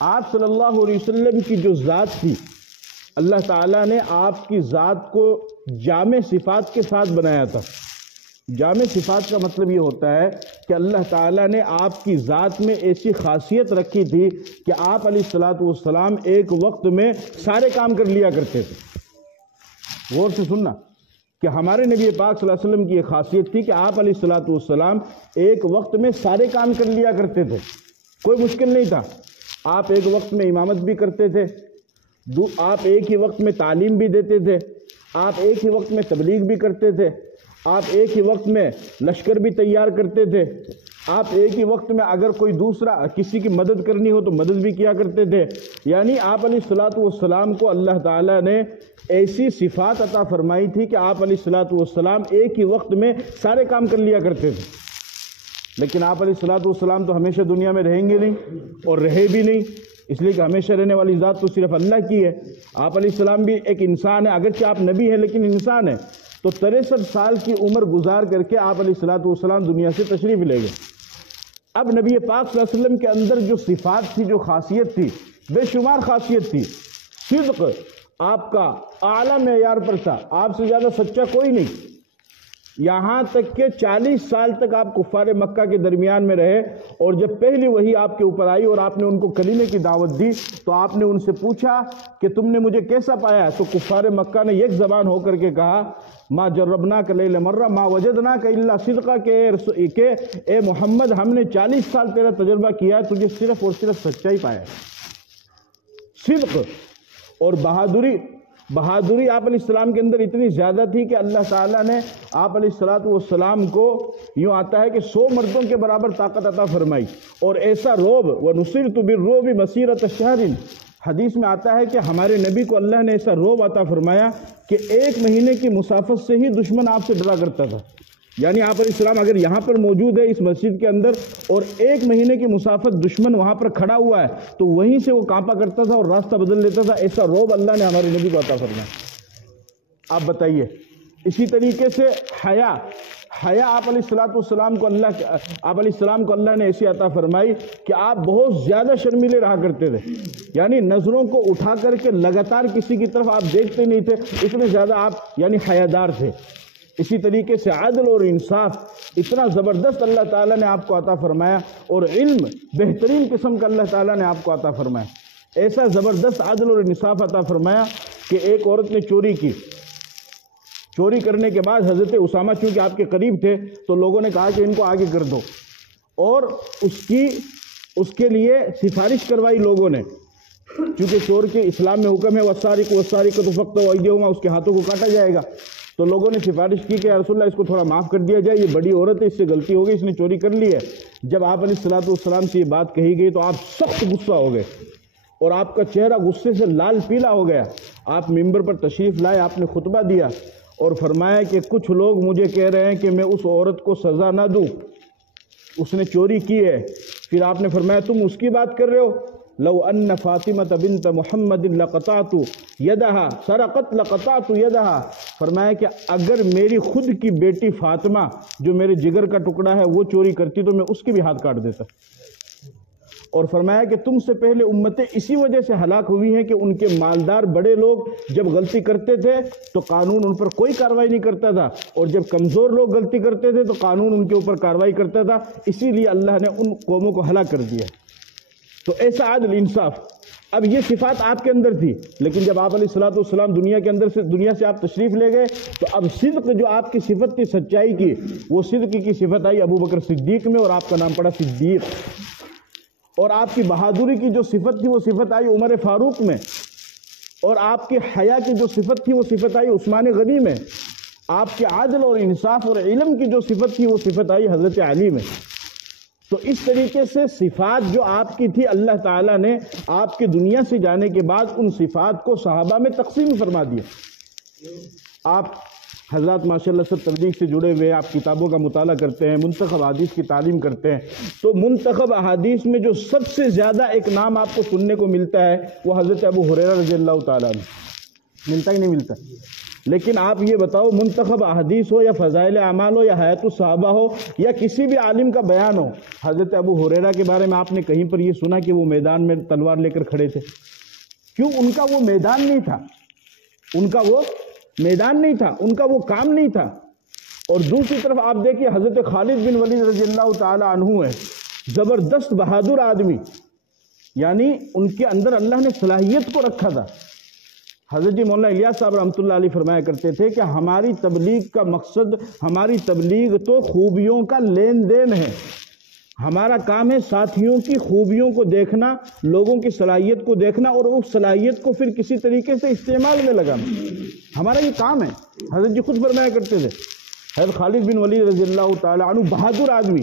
آپ صلی اللہ علیہ وسلم کی جو ذات تھی، اللہ تعالیٰ نے آپ کی ذات کو جامع صفات کے ساتھ بنایا تھا۔ جامع صفات کا مطلب یہ ہوتا ہے کہ اللہ تعالیٰ نے آپ کی ذات میں ایسی خاصیت رکھی تھی کہ آپ علیہ الصلوۃ والسلام ایک وقت میں سارے کام کر لیا کرتے تھے۔ غور سے سننا کہ ہمارے نبی پاک صلی اللہ علیہ وسلم کی یہ خاصیت تھی کہ آپ علیہ الصلوۃ والسلام ایک وقت میں سارے کام کر لیا کرتے تھے، کوئی مشکل نہیں تھا۔ آپ ایک وقت میں امامت بھی کرتے تھے، آپ ایک ہی وقت میں تعلیم بھی دیتے تھے، آپ ایک ہی وقت میں تبلیغ بھی کرتے تھے، آپ ایک ہی وقت میں لشکر بھی تیار کرتے تھے، آپ ایک ہی وقت میں اگر کوئی دوسرا کسی کی مدد کرنی ہو تو مدد بھی کیا کرتے تھے۔ یعنی آپ علیہ الصلوۃ والسلام کو اللہ تعالیٰ نے ایسی صفات عطا فرمائی تھی کہ آپ علیہ الصلوۃ والسلام ایک ہی وقت میں سارے کام کر لیا کرتے تھے۔ لیکن آپ علیہ الصلوۃ والسلام تو ہمیشہ دنیا میں رہیں گے نہیں اور رہے بھی نہیں، اس لیے کہ ہمیشہ رہنے والی ذات تو صرف اللہ کی ہے۔ آپ علیہ السلام بھی ایک انسان ہے، اگرچہ آپ نبی ہیں لیکن انسان ہے، تو 63 سال کی عمر گزار کر کے آپ علیہ الصلوۃ والسلام دنیا سے تشریف لے گئے۔ اب نبی پاک صلی اللہ علیہ وسلم کے اندر جو صفات تھی، جو خاصیت تھی، بے شمار خاصیت تھی۔ صدق آپ کا اعلیٰ معیار پر تھا، آپ سے زیادہ سچا کوئی نہیں، یہاں تک کہ 40 سال تک آپ کفار مکہ کے درمیان میں رہے، اور جب پہلی وحی آپ کے اوپر آئی اور آپ نے ان کو کلمے کی دعوت دی تو آپ نے ان سے پوچھا کہ تم نے مجھے کیسا پایا؟ تو کفار مکہ نے یک زبان ہو کر کے کہا ما جربناک لیل مرہ ما وجدناک الا صدقا، کہ اے محمد ہم نے 40 سال تیرا تجربہ کیا، تجھے صرف اور صرف سچائی پایا۔ صدق اور بہادری آپ علیہ السلام کے اندر اتنی زیادہ تھی کہ اللہ تعالیٰ نے آپ علیہ الصلوۃ والسلام کو، یوں آتا ہے کہ 100 مردوں کے برابر طاقت عطا فرمائی، اور ایسا روب وَنُصِرْتُ بِالرُّعْبِ مَسِيرَةَ شَهْرٍ، حدیث میں آتا ہے کہ ہمارے نبی کو اللہ نے ایسا روب عطا فرمایا کہ 1 مہینے کی مسافت سے ہی دشمن آپ سے ڈرا کرتا تھا۔ یعنی آپ علیہ السلام اگر یہاں پر موجود ہے اس مسجد کے اندر اور 1 مہینے کی مسافت دشمن وہاں پر کھڑا ہوا ہے تو وہیں سے وہ کانپا کرتا تھا اور راستہ بدل لیتا تھا۔ ایسا روب اللہ نے ہمارے نبی کو عطا فرمایا۔ آپ بتائیے، اسی طریقے سے حیا آپ علیہ السلام کو اللہ نے ایسی عطا فرمائی کہ آپ بہت زیادہ شرمیلے رہا کرتے تھے، یعنی نظروں کو اٹھا کر کے لگاتار کسی کی طرف آپ دیکھتے نہیں تھے، اتنے زیادہ آپ یعنی حیادار تھے۔ اسی طریقے سے عدل اور انصاف اتنا زبردست اللہ تعالیٰ نے آپ کو عطا فرمایا، اور علم بہترین قسم کا اللہ تعالیٰ نے آپ کو عطا فرمایا۔ ایسا زبردست عدل اور انصاف عطا فرمایا کہ ایک عورت نے چوری کی، چوری کرنے کے بعد حضرت اسامہ چونکہ آپ کے قریب تھے تو لوگوں نے کہا کہ ان کو آگے کر دو، اور اس کے لیے سفارش کروائی لوگوں نے، چونکہ چور کے اسلام میں حکم ہے والسارق والسارقۃ فاقطعوا ایدیہما، اس کے ہاتھوں کو کاٹا جائے گا۔ تو لوگوں نے سفارش کی کہ یا رسول اللہ اس کو تھوڑا معاف کر دیا جائے، یہ بڑی عورت ہے، اس سے غلطی ہو گئی، اس نے چوری کر لی ہے۔ جب آپ علیہ الصلوۃ والسلام سے یہ بات کہی گئی تو آپ سخت غصہ ہو گئے اور آپ کا چہرہ غصے سے لال پیلا ہو گیا۔ آپ ممبر پر تشریف لائے، آپ نے خطبہ دیا اور فرمایا کہ کچھ لوگ مجھے کہہ رہے ہیں کہ میں اس عورت کو سزا نہ دوں، اس نے چوری کی ہے۔ پھر آپ نے فرمایا تم اس کی بات کر رہے ہو، لو ان فاطمہ بنت محمد لقطعت یدها سرقت لقطعت یدها، فرمایا کہ اگر میری خود کی بیٹی فاطمہ جو میرے جگر کا ٹکڑا ہے وہ چوری کرتی تو میں اس کے بھی ہاتھ کاٹ دیتا۔ اور فرمایا کہ تم سے پہلے امتیں اسی وجہ سے ہلاک ہوئی ہیں کہ ان کے مالدار بڑے لوگ جب غلطی کرتے تھے تو قانون ان پر کوئی کارروائی نہیں کرتا تھا، اور جب کمزور لوگ غلطی کرتے تھے تو قانون ان کے اوپر کارروائی کرتا تھا، اسی لیے اللہ نے ان قوموں کو ہلاک کر دیا۔ تو ایسا عدل انصاف، اب یہ صفات آپ کے اندر تھی، لیکن جب آپ علیہ الصلوۃ والسلام دنیا سے آپ تشریف لے گئے تو اب صدق جو آپ کی صفت تھی سچائی کی، وہ صدق کی صفت آئی ابو بکر صدیق میں، اور آپ کا نام پڑا صدیق۔ اور آپ کی بہادری کی جو صفت تھی وہ صفت آئی عمر فاروق میں، اور آپ کی حیا کی جو صفت تھی وہ صفت آئی عثمان غنی میں، آپ کے عدل اور انصاف اور علم کی جو صفت تھی وہ صفت آئی حضرت علی میں۔ تو اس طریقے سے صفات جو آپ کی تھی اللہ تعالیٰ نے آپ کے دنیا سے جانے کے بعد ان صفات کو صحابہ میں تقسیم فرما دیا۔ آپ حضرات ماشاءاللہ سب تبلیغ سے جڑے ہوئے، آپ کتابوں کا مطالعہ کرتے ہیں، منتخب احادیث کی تعلیم کرتے ہیں، تو منتخب احادیث میں جو سب سے زیادہ ایک نام آپ کو سننے کو ملتا ہے وہ حضرت ابو ہریرہ رضی اللہ تعالیٰ عنہ، ملتا ہی نہیں ملتا، لیکن آپ یہ بتاؤ منتخب احادیث ہو یا فضائل اعمال ہو یا حیات الصحابہ ہو یا کسی بھی عالم کا بیان ہو، حضرت ابو ہریرہ کے بارے میں آپ نے کہیں پر یہ سنا کہ وہ میدان میں تلوار لے کر کھڑے تھے؟ کیوں؟ ان کا وہ میدان نہیں تھا، ان کا وہ میدان نہیں تھا، ان کا وہ کام نہیں تھا۔ اور دوسری طرف آپ دیکھیے حضرت خالد بن ولید رضی اللہ تعالی عنہ ہے، زبردست بہادر آدمی، یعنی ان کے اندر اللہ نے صلاحیت کو رکھا تھا۔ حضرت جی مولانا الیاس صاحب رحمۃ اللہ علیہ فرمایا کرتے تھے کہ ہماری تبلیغ کا مقصد، ہماری تبلیغ تو خوبیوں کا لین دین ہے، ہمارا کام ہے ساتھیوں کی خوبیوں کو دیکھنا، لوگوں کی صلاحیت کو دیکھنا اور اس صلاحیت کو پھر کسی طریقے سے استعمال میں لگانا، ہمارا یہ کام ہے۔ حضرت جی خود فرمایا کرتے تھے، حضرت خالد بن ولید رضی اللہ تعالی عنہ بہادر آدمی،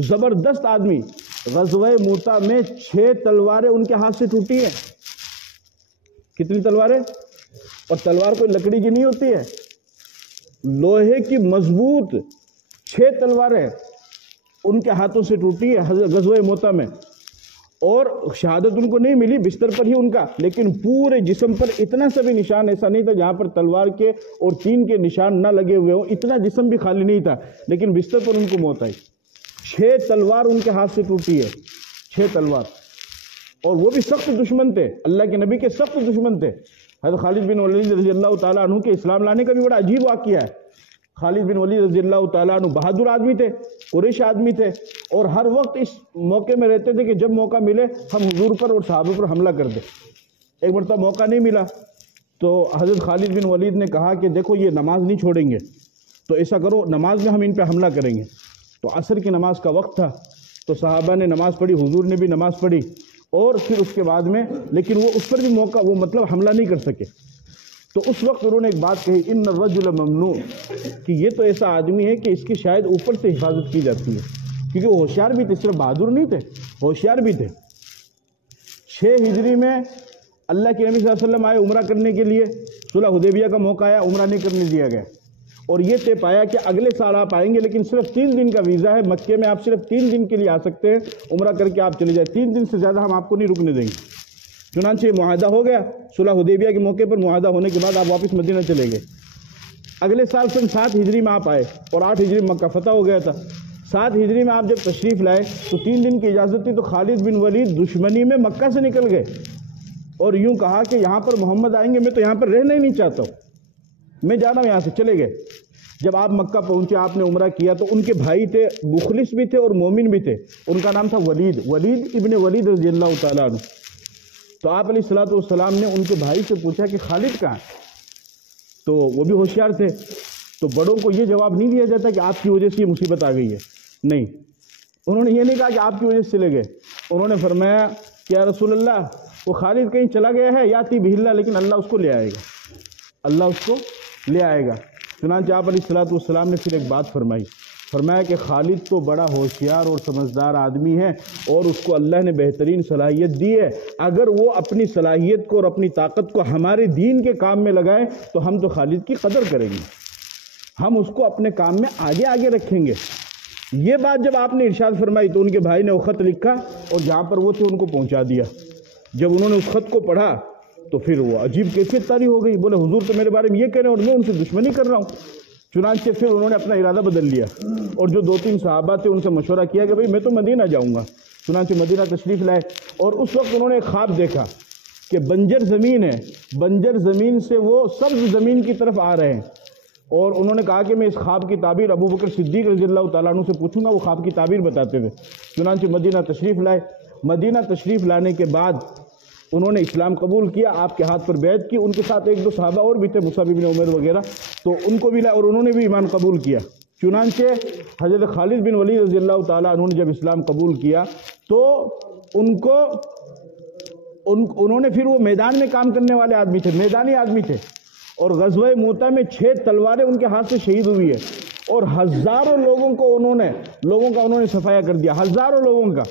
زبردست آدمی، غزوہ موطا میں 6 تلواریں ان کے ہاتھ سے ٹوٹی ہیں۔ کتنی تلواریں؟ اور تلوار کوئی لکڑی کی نہیں ہوتی ہے، لوہے کی مضبوط 6 تلواریں ان کے ہاتھوں سے ٹوٹی ہے غزوہ موطا میں، اور شہادت ان کو نہیں ملی، بستر پر ہی ان کا، لیکن پورے جسم پر اتنا سا بھی نشان ایسا نہیں تھا جہاں پر تلوار کے اور تین کے نشان نہ لگے ہوئے ہوں، اتنا جسم بھی خالی نہیں تھا، لیکن بستر پر ان کو موت آئی۔ 6 تلوار ان کے ہاتھ سے ٹوٹی ہے، 6 تلوار، اور وہ بھی سخت دشمن تھے، اللہ کے نبی کے سخت دشمن تھے۔ حضرت خالد بن ولید رضی اللہ تعالیٰ عنہ کے اسلام لانے کا بھی بڑا عجیب واقعہ ہے۔ خالد بن ولید رضی اللہ تعالیٰ عنہ بہادر آدمی تھے، قریش آدمی تھے، اور ہر وقت اس موقع میں رہتے تھے کہ جب موقع ملے ہم حضور پر اور صحابہ پر حملہ کر دیں۔ ایک مرتبہ موقع نہیں ملا تو حضرت خالد بن ولید نے کہا کہ دیکھو یہ نماز نہیں چھوڑیں گے، تو ایسا کرو نماز میں ہم ان پہ حملہ کریں گے۔ تو عصر کی نماز کا وقت تھا، تو صحابہ نے نماز پڑھی، حضور نے بھی نماز پڑھی، اور پھر اس کے بعد میں لیکن وہ اس پر بھی موقع وہ مطلب حملہ نہیں کر سکے۔ تو اس وقت انہوں نے ایک بات کہی، ان الرجل ممنوع، کہ یہ تو ایسا آدمی ہے کہ اس کی شاید اوپر سے حفاظت کی جاتی ہے، کیونکہ وہ ہوشیار بھی تھے، صرف بہادر نہیں تھے، ہوشیار بھی تھے۔ 6 ہجری میں اللہ کے نبی صلی اللہ علیہ وسلم آئے عمرہ کرنے کے لیے، صلح حدیبیہ کا موقع آیا، عمرہ نہیں کرنے دیا گیا، اور یہ طے پایا کہ اگلے سال آپ آئیں گے لیکن صرف 3 دن کا ویزا ہے، مکے میں آپ صرف 3 دن کے لیے آ سکتے ہیں، عمرہ کر کے آپ چلے جائیں، 3 دن سے زیادہ ہم آپ کو نہیں رکنے دیں گے۔ چنانچہ یہ معاہدہ ہو گیا، صلح حدیبیہ کے موقع پر معاہدہ ہونے کے بعد آپ واپس مدینہ چلے گئے۔ اگلے سال سن 7 ہجری میں آپ آئے اور 8 ہجری مکہ فتح ہو گیا تھا۔ 7 ہجری میں آپ جب تشریف لائے تو 3 دن کی اجازت تھی، تو خالد بن ولید دشمنی میں مکہ سے نکل گئے اور یوں کہا کہ یہاں پر محمد آئیں گے، میں تو یہاں پر رہنا ہی نہیں چاہتا ہوں، میں جا رہا ہوں یہاں سے، چلے گئے۔ جب آپ مکہ پہنچے، آپ نے عمرہ کیا، تو ان کے بھائی تھے، مخلص بھی تھے اور مومن بھی تھے، ان کا نام تھا ولید ابن ولید رضی اللہ تعالیٰ عنہ۔ تو آپ علیہ الصلوۃ والسلام نے ان کے بھائی سے پوچھا کہ خالد کہاں؟ تو وہ بھی ہوشیار تھے، تو بڑوں کو یہ جواب نہیں دیا جاتا کہ آپ کی وجہ سے یہ مصیبت آ گئی ہے، نہیں، انہوں نے یہ نہیں کہا کہ آپ کی وجہ سے چلے گئے، انہوں نے فرمایا کہ یا رسول اللہ وہ خالد کہیں چلا گیا ہے، یاتی بہ اللہ، لیکن اللہ اس کو لے آئے گا، اللہ اس کو لے آئے گا۔ چنانچہ آپ علیہ الصلوۃ والسلام نے پھر ایک بات فرمایا کہ خالد تو بڑا ہوشیار اور سمجھدار آدمی ہے اور اس کو اللہ نے بہترین صلاحیت دی ہے، اگر وہ اپنی صلاحیت کو اور اپنی طاقت کو ہمارے دین کے کام میں لگائے تو ہم تو خالد کی قدر کریں گے، ہم اس کو اپنے کام میں آگے رکھیں گے۔ یہ بات جب آپ نے ارشاد فرمائی تو ان کے بھائی نے وہ خط لکھا اور جہاں پر وہ تھے ان کو پہنچا دیا۔ جب انہوں نے اس خط کو پڑھا تو پھر وہ عجیب کیفیت طاری ہو گئی، بولے حضور تو میرے بارے میں یہ کہہ رہے ہیں اور میں ان سے دشمنی کر رہا ہوں۔ چنانچہ پھر انہوں نے اپنا ارادہ بدل لیا اور جو 2-3 صحابہ تھے ان سے مشورہ کیا کہ بھئی میں تو مدینہ جاؤں گا، چنانچہ مدینہ تشریف لائے، اور اس وقت انہوں نے ایک خواب دیکھا کہ بنجر زمین ہے، بنجر زمین سے وہ سبز زمین کی طرف آ رہے ہیں، اور انہوں نے کہا کہ میں اس خواب کی تعبیر ابو بکر صدیق رضی اللہ تعالیٰ عنہ سے پوچھوں گا، وہ خواب کی تعبیر بتاتے تھے۔ چنانچہ مدینہ تشریف لائے، مدینہ تشریف لانے کے بعد انہوں نے اسلام قبول کیا، آپ کے ہاتھ پر بیعت کی، ان کے ساتھ 1-2 صحابہ اور بھی تھے، مصعب بن عمر وغیرہ، تو ان کو بھی لائے اور انہوں نے بھی ایمان قبول کیا۔ چنانچہ حضرت خالد بن ولید رضی اللہ تعالیٰ عنہ نے جب اسلام قبول کیا تو انہوں نے پھر وہ میدان میں کام کرنے والے آدمی تھے، میدانی آدمی تھے، اور غزوہ موطا میں 6 تلواریں ان کے ہاتھ سے شہید ہوئی ہے، اور ہزاروں لوگوں کا انہوں نے صفایا کر دیا، ہزاروں لوگوں کا۔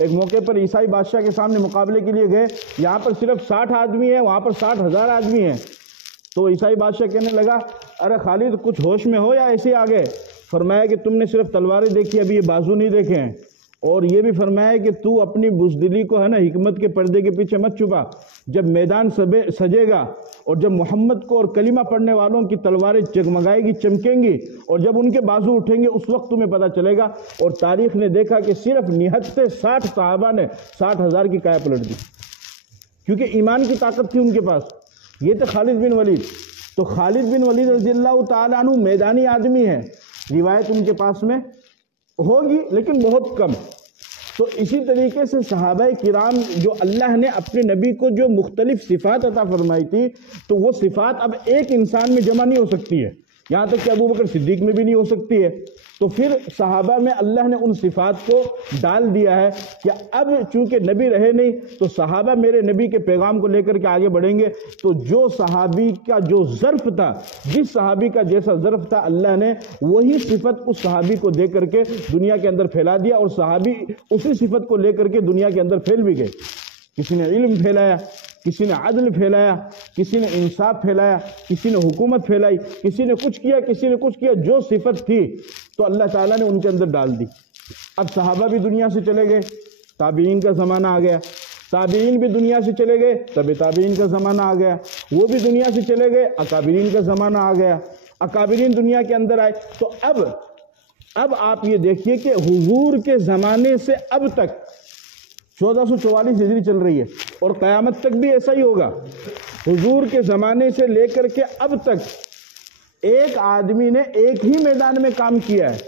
ایک موقع پر عیسائی بادشاہ کے سامنے مقابلے کے لیے گئے، یہاں پر صرف 60 آدمی ہیں، وہاں پر 60,000 آدمی ہیں، تو عیسائی بادشاہ کہنے لگا ارے خالد کچھ ہوش میں ہو یا ایسے آ گئے؟ فرمایا کہ تم نے صرف تلواریں دیکھی، ابھی یہ بازو نہیں دیکھے ہیں، اور یہ بھی فرمایا کہ تو اپنی بزدلی کو ہے نا حکمت کے پردے کے پیچھے مت چھپا. جب میدان سجے گا اور جب محمد کو اور کلمہ پڑھنے والوں کی تلواریں جگمگائے گی، چمکیں گی، اور جب ان کے بازو اٹھیں گے اس وقت تمہیں پتہ چلے گا. اور تاریخ نے دیکھا کہ صرف 60 صحابہ نے 60,000 کی کایا پلٹ دی، کیونکہ ایمان کی طاقت تھی ان کے پاس. یہ تھے خالد بن ولید. تو خالد بن ولید رضی اللہ تعالیٰ عنہ میدانی آدمی ہے، روایت ان کے پاس میں ہوگی لیکن بہت کم. تو اسی طریقے سے صحابہ کرام جو اللہ نے اپنے نبی کو جو مختلف صفات عطا فرمائی تھی، تو وہ صفات اب ایک انسان میں جمع نہیں ہو سکتی ہے، یہاں تک کہ ابو بکر صدیق میں بھی نہیں ہو سکتی ہے. تو پھر صحابہ میں اللہ نے ان صفات کو ڈال دیا ہے کہ اب چونکہ نبی رہے نہیں تو صحابہ میرے نبی کے پیغام کو لے کر کے آگے بڑھیں گے. تو جو صحابی کا جو ظرف تھا، جس صحابی کا جیسا ظرف تھا، اللہ نے وہی صفت اس صحابی کو دے کر کے دنیا کے اندر پھیلا دیا، اور صحابی اسی صفت کو لے کر کے دنیا کے اندر پھیل بھی گئے. کسی نے علم پھیلایا، کسی نے عدل پھیلایا، کسی نے انصاف پھیلایا، کسی نے حکومت پھیلائی، کسی نے کچھ کیا، کسی نے کچھ کیا. جو صفت تھی تو اللہ تعالیٰ نے ان کے اندر ڈال دی. اب صحابہ بھی دنیا سے چلے گئے، تابعین کا زمانہ آ گیا. تابعین بھی دنیا سے چلے گئے، تب تابعین کا زمانہ آ گیا. وہ بھی دنیا سے چلے گئے، اکابرین کا زمانہ آ گیا. اکابرین دنیا کے اندر آئے. تو اب آپ یہ دیکھیے کہ حضور کے زمانے سے اب تک 1444 ہجری چل رہی ہے، اور قیامت تک بھی ایسا ہی ہوگا. حضور کے زمانے سے لے کر کے اب تک ایک آدمی نے ایک ہی میدان میں کام کیا ہے،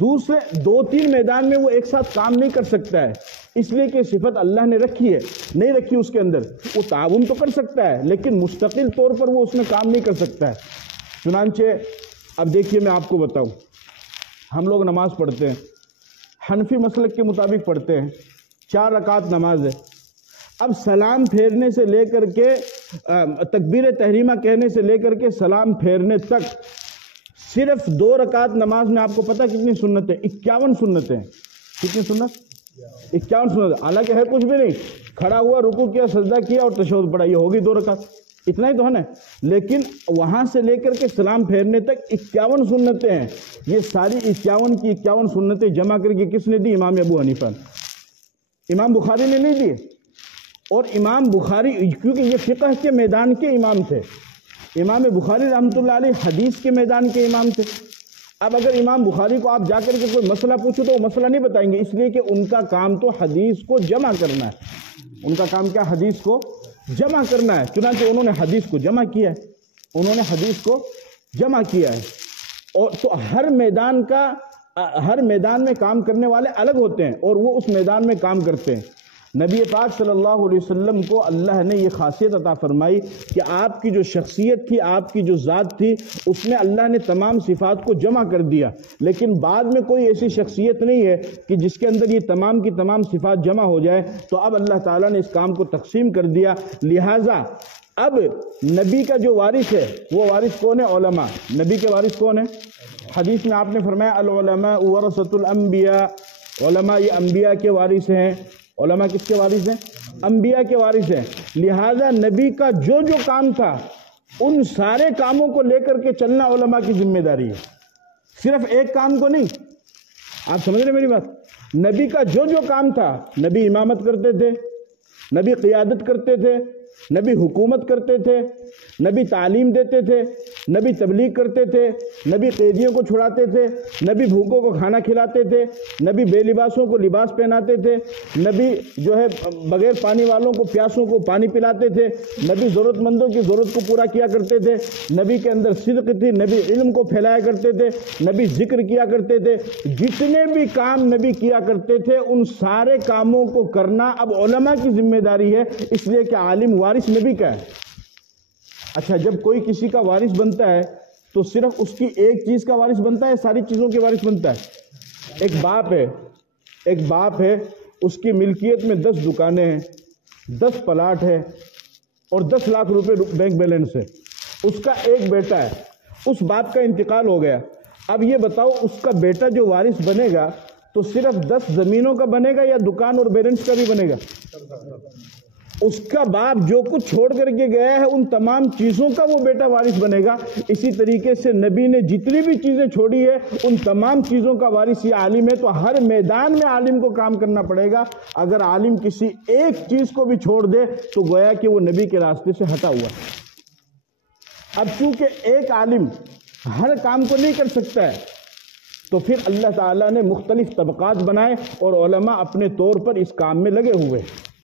دوسرے 2-3 میدان میں وہ ایک ساتھ کام نہیں کر سکتا ہے. اس لیے کہ صفت اللہ نے رکھی ہے، نہیں رکھی اس کے اندر. وہ تعاون تو کر سکتا ہے لیکن مستقل طور پر وہ اس میں کام نہیں کر سکتا ہے. چنانچہ اب دیکھیے میں آپ کو بتاؤں، ہم لوگ نماز پڑھتے ہیں، حنفی مسلک کے مطابق پڑھتے ہیں، 4 رکعت نماز ہے. اب سلام پھیرنے سے لے کر کے تکبیر تحریمہ کہنے سے لے کر کے سلام پھیرنے تک صرف 2 رکعت نماز میں آپ کو پتہ کتنی سنتیں؟ 51 سنتیں. کتنی سنت؟ 51 سنت. حالانکہ ہے کچھ بھی نہیں، کھڑا ہوا، رکوع کیا، سجدہ کیا اور تشہد پڑھا، یہ ہوگی 2 رکعت، اتنا ہی تو ہے نا. لیکن وہاں سے لے کر کے سلام پھیرنے تک 51 سنتیں ہیں. یہ ساری 51 کی 51 سنتیں جمع کر کے کس نے دی؟ امام ابو حنیفہ نے. امام بخاری نے نہیں دیے. اور امام بخاری کیونکہ یہ فقہ کے میدان کے امام تھے، امام بخاری رحمۃ اللہ علیہ حدیث کے میدان کے امام تھے. اب اگر امام بخاری کو آپ جا کر کے کوئی مسئلہ پوچھو تو وہ مسئلہ نہیں بتائیں گے، اس لیے کہ ان کا کام تو حدیث کو جمع کرنا ہے. ان کا کام کیا؟ حدیث کو جمع کرنا ہے. چنانچہ انہوں نے حدیث کو جمع کیا ہے، انہوں نے حدیث کو جمع کیا ہے. اور تو ہر میدان میں کام کرنے والے الگ ہوتے ہیں اور وہ اس میدان میں کام کرتے ہیں. نبی پاک صلی اللہ علیہ وسلم کو اللہ نے یہ خاصیت عطا فرمائی کہ آپ کی جو شخصیت تھی، آپ کی جو ذات تھی، اس میں اللہ نے تمام صفات کو جمع کر دیا. لیکن بعد میں کوئی ایسی شخصیت نہیں ہے کہ جس کے اندر یہ تمام کی تمام صفات جمع ہو جائے. تو اب اللہ تعالیٰ نے اس کام کو تقسیم کر دیا. لہٰذا اب نبی کا جو وارث ہے وہ وارث کون ہے؟ علماء. نبی کے وارث کون ہے؟ حدیث میں آپ نے فرمایا العلماء ورثۃ الانبیاء، علماء یہ انبیاء کے وارث ہیں. علماء کس کے وارث ہیں؟ انبیاء کے وارث ہیں. لہذا نبی کا جو کام تھا ان سارے کاموں کو لے کر کے چلنا علماء کی ذمہ داری ہے، صرف ایک کام کو نہیں. آپ سمجھ رہے میری بات؟ نبی کا جو کام تھا، نبی امامت کرتے تھے، نبی قیادت کرتے تھے، نبی حکومت کرتے تھے، نبی تعلیم دیتے تھے، نبی تبلیغ کرتے تھے، نبی قیدیوں کو چھڑاتے تھے، نبی بھوکوں کو کھانا کھلاتے تھے، نبی بے لباسوں کو لباس پہناتے تھے، نبی بغیر پانی والوں کو پیاسوں کو پانی پلاتے تھے، نبی ضرورت مندوں کی ضرورت کو پورا کیا کرتے تھے، نبی کے اندر صدق تھی، نبی علم کو پھیلایا کرتے تھے، نبی ذکر کیا کرتے تھے. جتنے بھی کام نبی کیا کرتے تھے ان سارے کاموں کو کرنا اب علماء کی ذمہ داری ہے، اس لیے کہ عالم وارث نبی کا ہے. اچھا، جب کوئی کسی کا وارث بنتا ہے تو صرف اس کی ایک چیز کا وارث بنتا ہے، ساری چیزوں کے وارث بنتا ہے. ایک باپ ہے، اس کی ملکیت میں 10 دکانیں ہیں، 10 پلاٹ ہے اور 10 لاکھ روپے بینک بیلنس ہے. اس کا ایک بیٹا ہے، اس باپ کا انتقال ہو گیا. اب یہ بتاؤ اس کا بیٹا جو وارث بنے گا تو صرف 10 زمینوں کا بنے گا یا دکان اور بیلنس کا بھی بنے گا؟ اس کا باپ جو کچھ چھوڑ کر کے گیا ہے ان تمام چیزوں کا وہ بیٹا وارث بنے گا. اسی طریقے سے نبی نے جتنی بھی چیزیں چھوڑی ہے ان تمام چیزوں کا وارث یہ عالم ہے. تو ہر میدان میں عالم کو کام کرنا پڑے گا. اگر عالم کسی ایک چیز کو بھی چھوڑ دے تو گویا کہ وہ نبی کے راستے سے ہٹا ہوا. اب چونکہ ایک عالم ہر کام کو نہیں کر سکتا ہے تو پھر اللہ تعالیٰ نے مختلف طبقات بنائے اور علماء اپنے طور پر اس کام میں لگے ہوئے.